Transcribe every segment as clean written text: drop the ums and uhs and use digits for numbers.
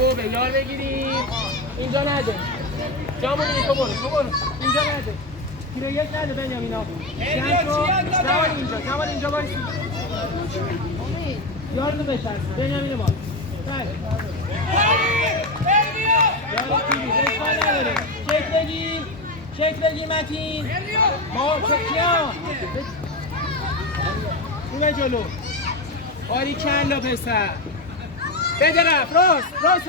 خوبه یار بگیریم اینجا نده جامونی تو برو اینجا نده کیلو یک نده بنیامینا جمال اینجا بایستی یار رو بشرس بنیامین ما یار کیلی اشکال نداره شکل بگیر متین ما کیا خوبه جلو آری کلا پسر بده رفت راست رفت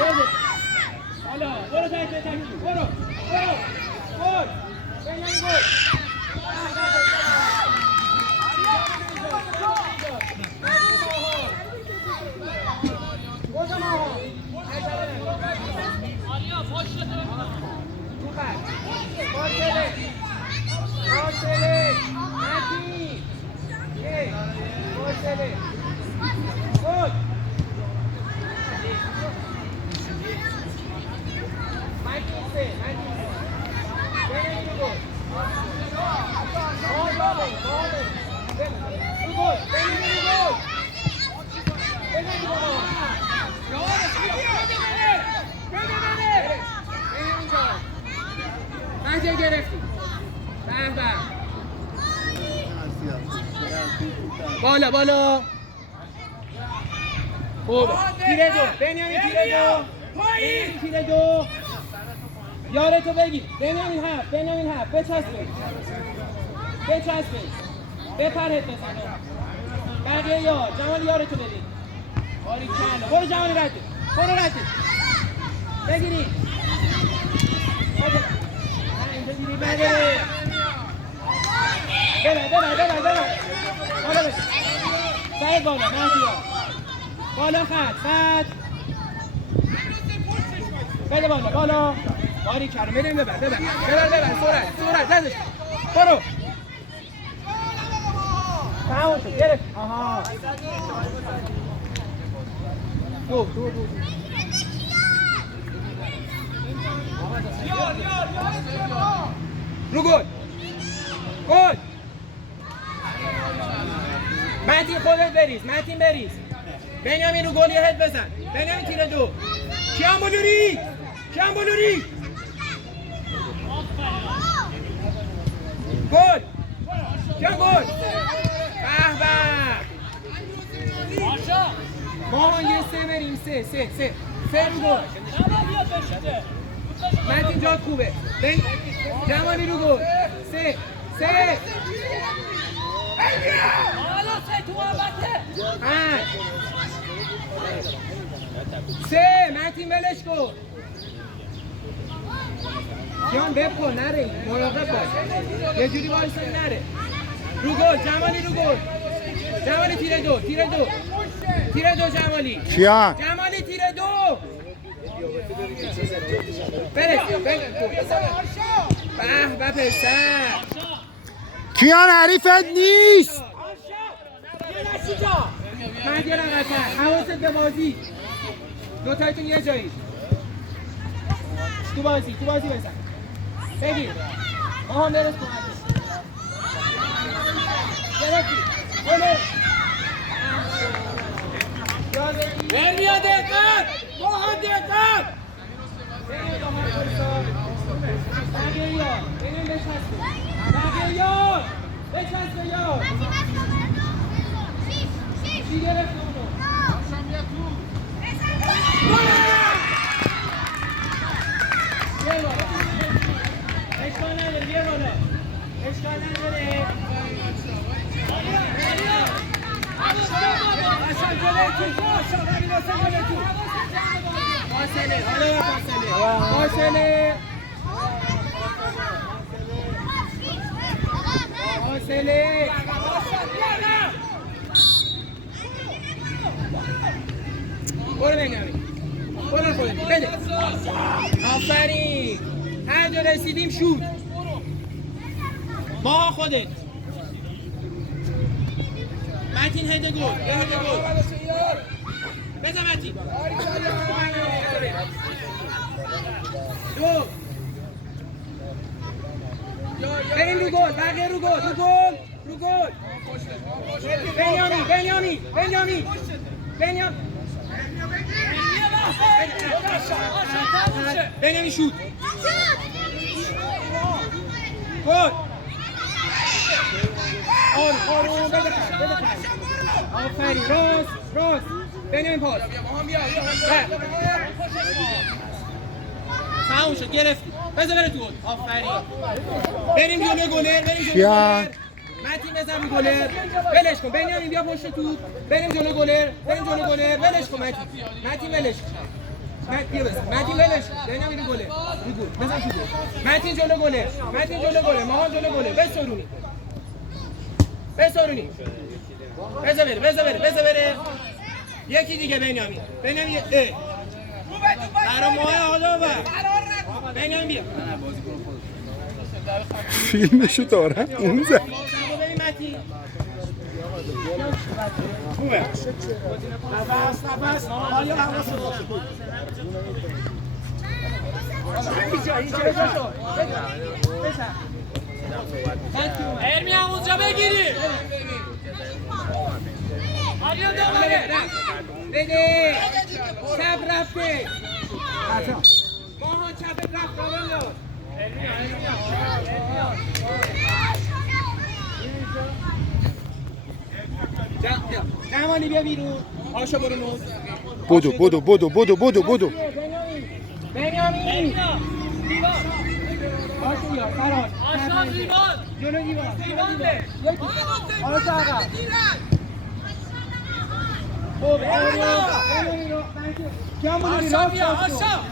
بده حالا برو تک برو بنیامین گل گرفتی بالا خوبه تیره دو بنیامین تیره دو یارتو بگیر بنیامین هفت بچسبه بپرهت بزن بقیه یار جمال یارتو بدید آری کلا برو جمال رده بگیری بگیری بگیری بله حالا بگیر سر بالا مهدیا بالا خط بده بالا آری کرم بریم ببر سرعت زدش برو تمام شد گرفت آها دو رو گل متین خودت بریز بنیامین رو گل یه هد بزن بنیامین تیر دو کیان بلوری گل کیان گل مامان یه سه بریم سه رو گل متین جات خوبه جمالی رو گل سه متین ولش کن کیان بپن نره مراقب باش یه جوری وایسا نره رو گل جمالی تیر دو جمالی کیان جمالی تیر دو برس به پسر کیان حریفت نیست مهدی رقم کرد حواست به بازی دوتایتون یه جایی تو بازی بزن بگیر آهان برس کن گرفتی برمیا دقت آهان دقت بقیه یار بچسبه یار چی گرفت اونو اشکال نداره فاصله برو بنیامین برو خودت بده آفرین هر جا رسیدیم شوت با خودت متین هده گل بزن متین دو بریم رو گل بقیه رو رو گل بنیامین بنیامین بنیامین بنیامین بنیامین شوت گل آروم بده آفرین راست بنیامین پاس تموم شد گرفتی بذار بره تو گل آفرین بریم جلو گلر متین بزن رو گلر ولش کن بنیامین بیا پشت تو بریم جلو گلر ولش کن متین ولش متین ولش بنیامین رو گلر رو گل بزن تو گل متین جلو گلر ماهان جلو گلر بسرونی بذار بره یکی دیگه بنیامین برای ماه آلا بنیامین بیا فیلمشو دارن اون زد خوبه ارمی هم اونجا بگیری آریان دوباره بده چپ رفته ماهان چپ رفت دارن جمالی بیا بیرون آشا برو نوز بدو بنیامین آشا بیا فراز آشا دیوان جلو دیوان آشا آقا خوب آشا بیا آشا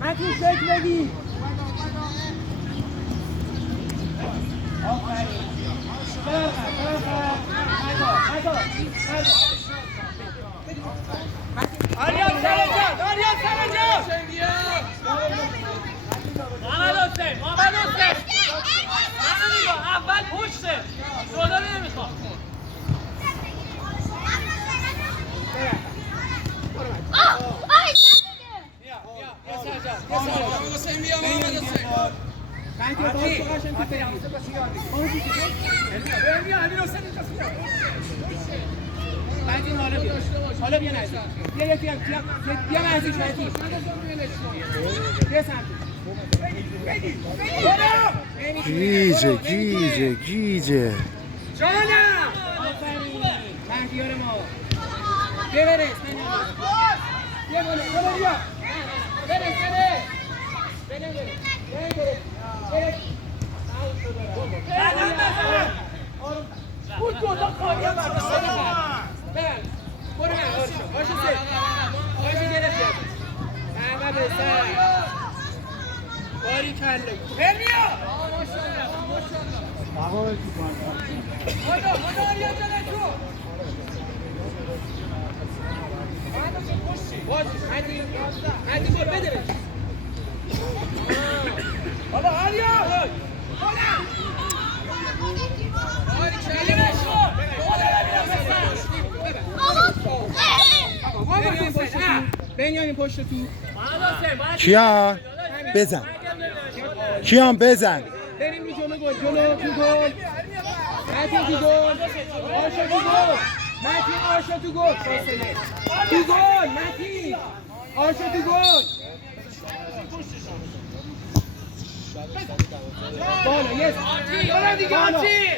متین شک بگی آفرین آریان سر جا محمد حسین اول پشته جدا نمیخواد حالا بیا نزدیک بیا نزدیک گیجه جانم مهدیار ما برس بیا باری کله برمیا بنیامین پشت تو کیان بزن بریم رو جلو گل تو گل متین تو گل آشا تو گل متین آشا تو گل متین آشا تو گل بالا یس بالا دیگه آچین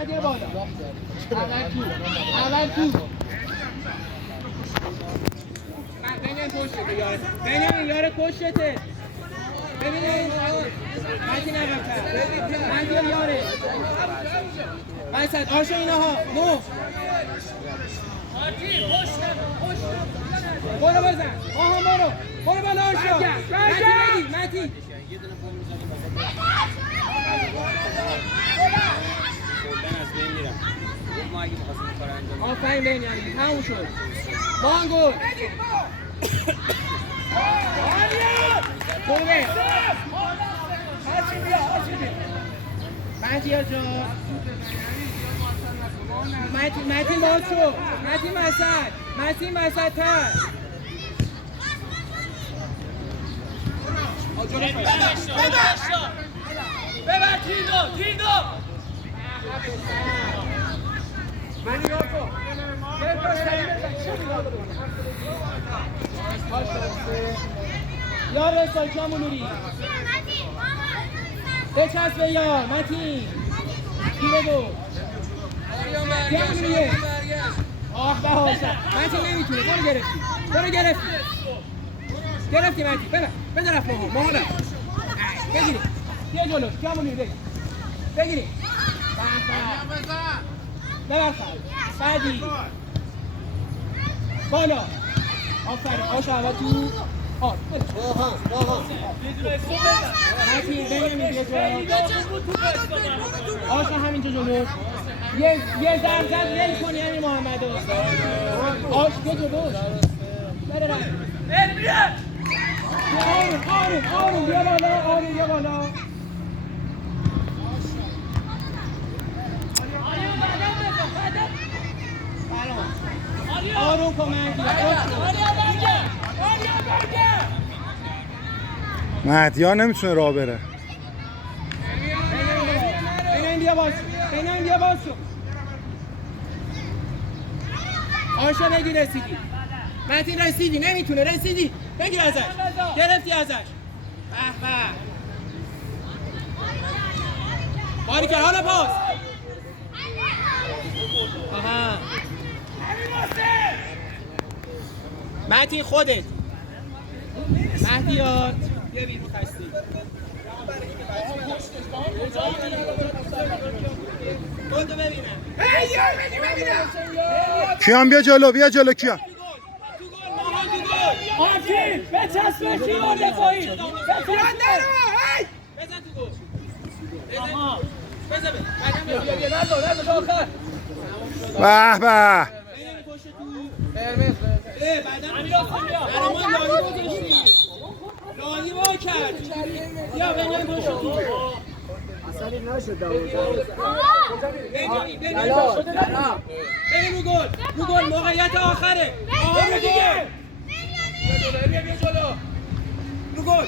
مدیه بالا اول تو بنیامین یاره پشته ببینید متین عقب‌تر متین یاره وسط آشا اینها نو برو بزن آها برو بالا آشا متین آفرین بنیامین تموم شد بانگل خوبه مهدیار جان متین باز شو متین وسط تر ببر تیردو من نگاه کن. یار رسال جامونوری بچسب به یار متین گیره دو جامونوریه آه به هاشم متین نمیتونه برو گرفتی متین بده رفت ماها بگیری بیا جلوش جامونوری بگیری ببر بعدی بالا آفرین آشا اول تو آشا همینجا جلوش یه ضرب زد ول کنی همین محمد آش یه جلوش بره رفت آروم بیا بالا آروم کن مهدیان نمیتونه راه بره. بینم بیا باز شو آشا بگی رسیدی متین رسیدی نمیتونه رسیدی بگیر ازش گرفتی ازش به باری که حالا باز آها متین خودت مهدیات بیا بیرون خستی خودتو ببینم کیان بیا جلو کیان آفرین بچسب کیان دفاعی بزن تو گل بزن بیا نزد تا آخر به لاهی با کرد یا بنیامین پشت تو اصلا نشد بریم رو گل موقعیت آخره آره دیگه بیا جلو رو گل